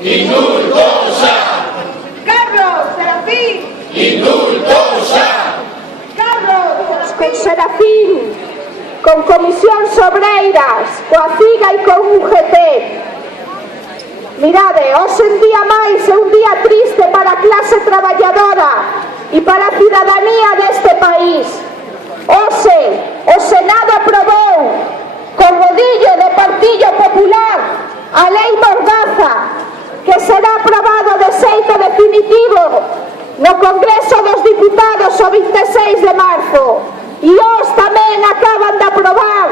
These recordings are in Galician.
Indulto xa! Carlos Serafín! Indulto xa! Carlos con Serafín, con Comisións Obreiras, coa CIGA e con UGT. Mirade, hoxe en día máis é un día triste para a clase traballadora e para a cidadanía deste país. Hoxe, o Senado aprobou con rodillo do Partido Popular a Lei Mordaza, que será aprobado de xeito definitivo no Congreso dos Diputados o 26 de marzo. E hoxe tamén acaban de aprobar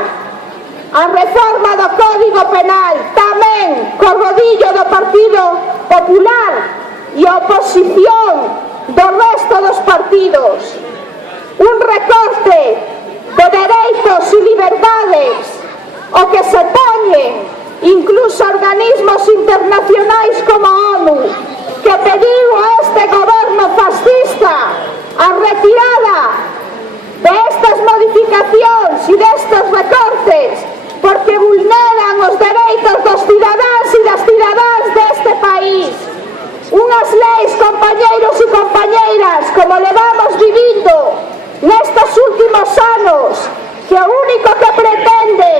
a reforma do Código Penal, tamén co rodillo do Partido Popular e a oposición do resto dos partidos. Un recorte de dereitos e liberdades o que se poñen incluso organismos internacionais como a ONU, que pediu a este goberno fascista a retirada de estas modificacións e destes recortes, porque vulneran os dereitos dos cidadáns e das cidadáns deste país. Unhas leis, compañeiros e compañeiras, como levamos vivindo nestes últimos anos, que o único que pretende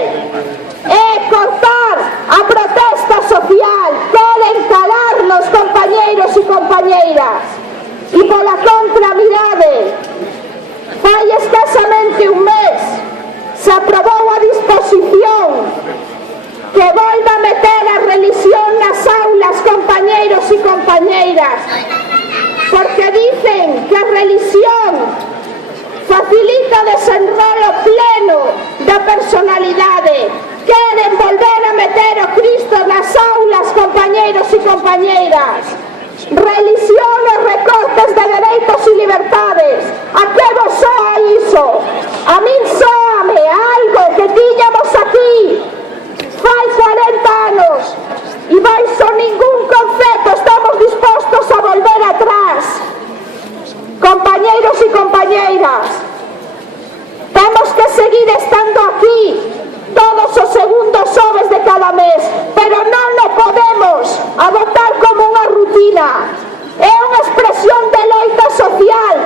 é cortar a protesta social, queren calarnos, compañeiros e compañeiras. E pola contra, mirade, fai escasamente un mes se aprobou a disposición que volva a meter a religión nas aulas, compañeiros e compañeiras, porque dicen que a religión facilita o desenrolo pleno da personalidade. Queren volver a meter o Cristo nas aulas, compañeiros e compañeiras. Religión e recortes de dereitos e libertades. A que vos soa iso? A min soame algo que tiñamos aquí fai 40 anos e baixo ningún concepto estamos dispostos a volver atrás. Compañeiros e compañeiras, temos que seguir estando aquí todos os segundos xoves de cada mes, pero non o podemos adoptar como unha rutina. É unha expresión de loita social,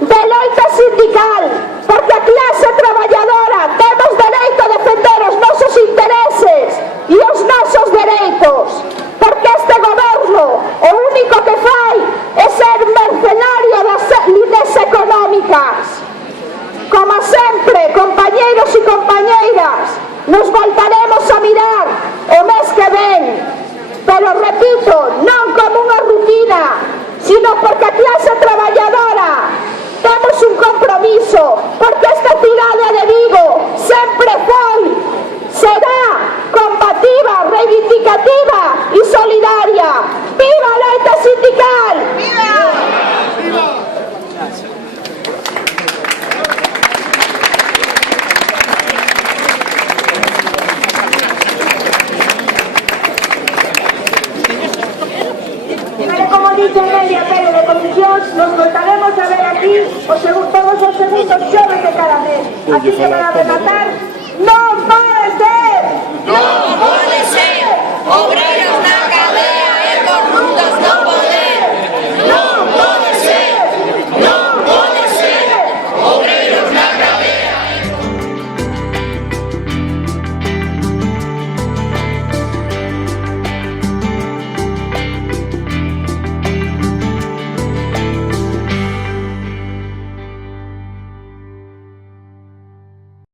de loita sindical, porque a clase traballadora temos dereito a defender os nosos intereses e os nosos dereitos, porque este goberno o único que fai é ser mercenario das lides económicas. Como sempre, compañeiros e compañeiras, nos voltaremos a mirar o mes que ven, pero repito, non como unha rutina, sino porque a clase traballadora temos un compromiso, porque esta cidade de Vigo sempre foi, será combativa, reivindicativa e solidaria. ¡Viva a loita sindical! ¡Viva! ¡Viva! Como dice Media Pérez de Comisións, nos voltaremos a ver aquí todos os segundos xoves de cada mes. Así que para rematar,